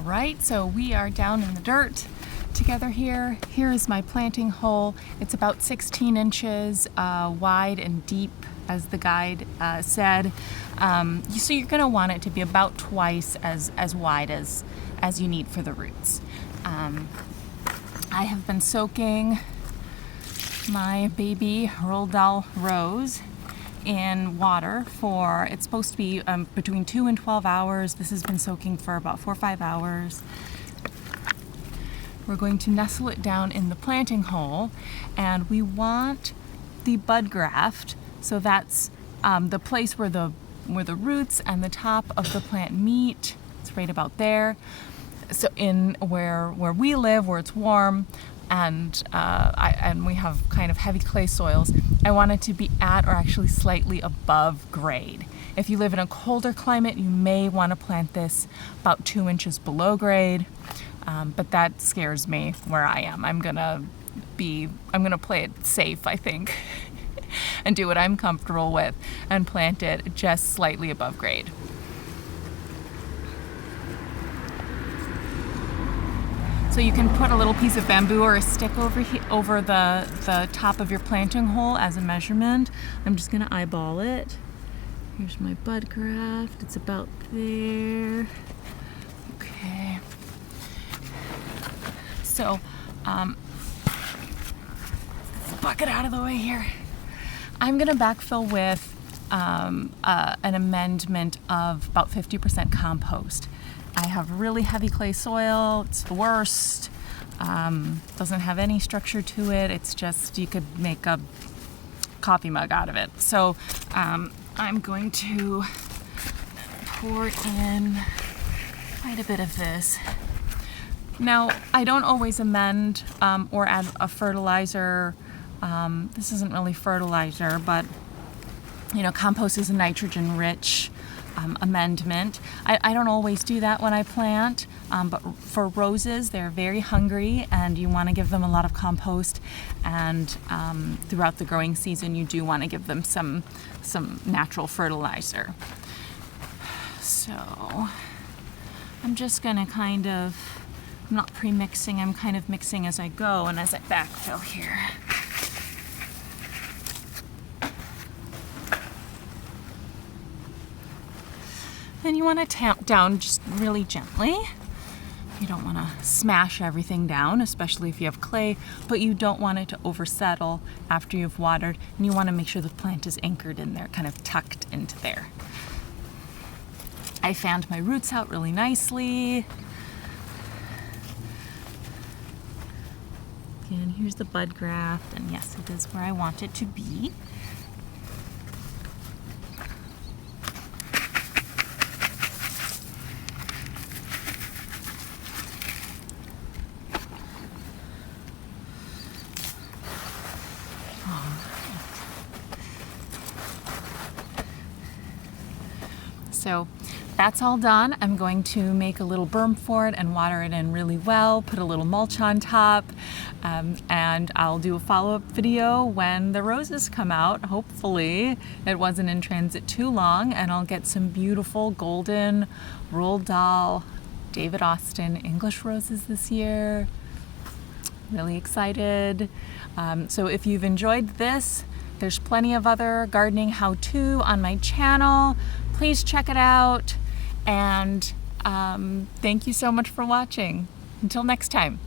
All right, so we are down in the dirt together here. Here is my planting hole. It's about 16 inches wide and deep, as the guide said. So you're going to want it to be about twice as wide as you need for the roots. I have been soaking my baby Roald Dahl rose in water for, it's supposed to be between 2 and 12 hours. This has been soaking for about 4 or 5 hours. We're going to nestle it down in the planting hole, and we want the bud graft, so that's the place where the roots and the top of the plant meet. It's right about there. So in where we live, where it's warm, and we have kind of heavy clay soils, I want it to be at or actually slightly above grade. If you live in a colder climate, you may want to plant this about 2 inches below grade, but that scares me where I am. I'm gonna play it safe, I think, and do what I'm comfortable with and plant it just slightly above grade. So you can put a little piece of bamboo or a stick over the top of your planting hole as a measurement. I'm just gonna eyeball it. Here's my bud graft. It's about there. Okay. So, bucket out of the way here. I'm gonna backfill with an amendment of about 50% compost. I have really heavy clay soil. It's the worst. Doesn't have any structure to it. It's just, you could make a coffee mug out of it. So I'm going to pour in quite a bit of this. Now, I don't always amend or add a fertilizer. This isn't really fertilizer, but compost is a nitrogen-rich amendment. I don't always do that when I plant, but for roses, they're very hungry and you want to give them a lot of compost, and throughout the growing season you do want to give them some natural fertilizer. So I'm just going to I'm not pre-mixing, I'm kind of mixing as I go and as I backfill here. Then you want to tamp down just really gently. You don't want to smash everything down, especially if you have clay, but you don't want it to oversettle after you've watered, and you want to make sure the plant is anchored in there, kind of tucked into there. I fanned my roots out really nicely. And here's the bud graft, and yes, it is where I want it to be. So that's all done. I'm going to make a little berm for it and water it in really well, put a little mulch on top, and I'll do a follow-up video when the roses come out. Hopefully it wasn't in transit too long, and I'll get some beautiful golden Roald Dahl, David Austin English roses this year. Really excited. So if you've enjoyed this, there's plenty of other gardening how-to on my channel. Please check it out, and thank you so much for watching. Until next time.